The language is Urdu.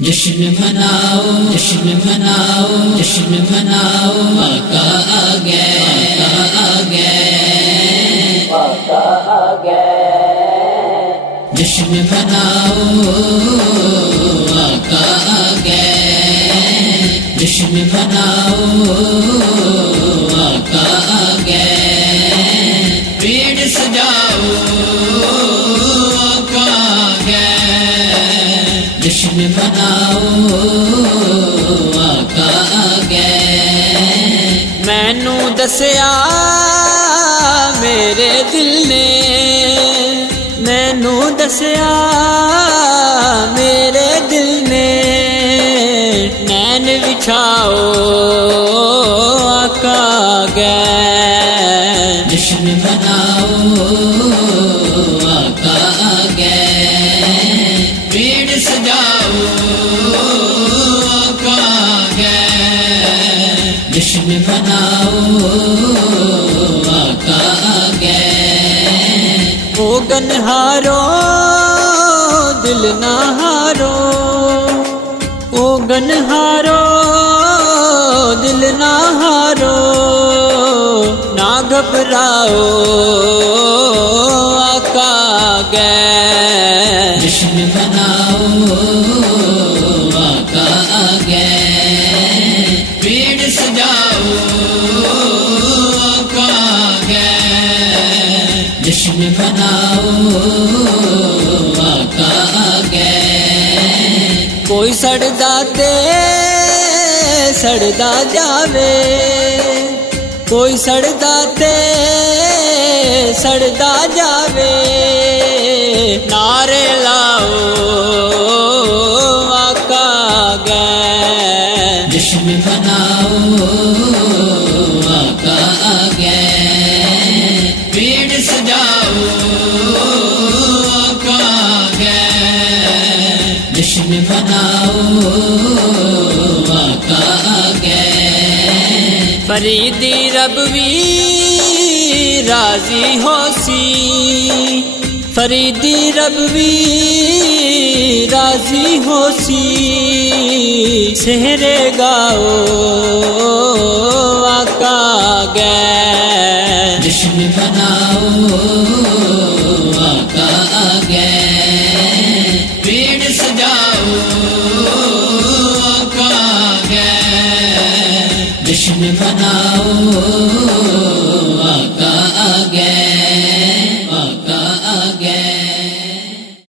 جشن مناؤ جشن مناؤ جشن مناؤ آقا آ گئے آقا آ گئے آقا آ گئے جشن مناؤ آقا آ گئے جشن مناؤ آقا آ گئے پیڑ سجاؤ آقا آ گئے جشن مناؤ آقا آ گئے مینوں دسیا میرے دل نے مینوں دسیا میرے دل نے نین بچھاؤ آقا آ گئے جشن مناؤ آقا آ گئے پیڑ سجاؤ آقا آ گئے جشن مناؤ آقا آ گئے او گنہارو دل نہ ہارو او گنہارو دل نہ ہارو نہ گھبراؤ آقا آ گئے جشن مناؤ آقا آ گئے پیڑ سجاؤ آقا آ گئے جشن مناؤ آقا آ گئے کوئی سڑدا تے سڑدا جاوے کوئی سڑدا تے سڑدا جاوے نعرے لاؤ آقا آ گئے جشن مناؤ آقا آ گئے پیڑ سجاؤ آقا آ گئے جشن مناؤ آقا آ گئے فریدی رب بھی راضی ہو سی فریدی رب بھی راضی ہو سی سہرے گاؤ آقا آ گئے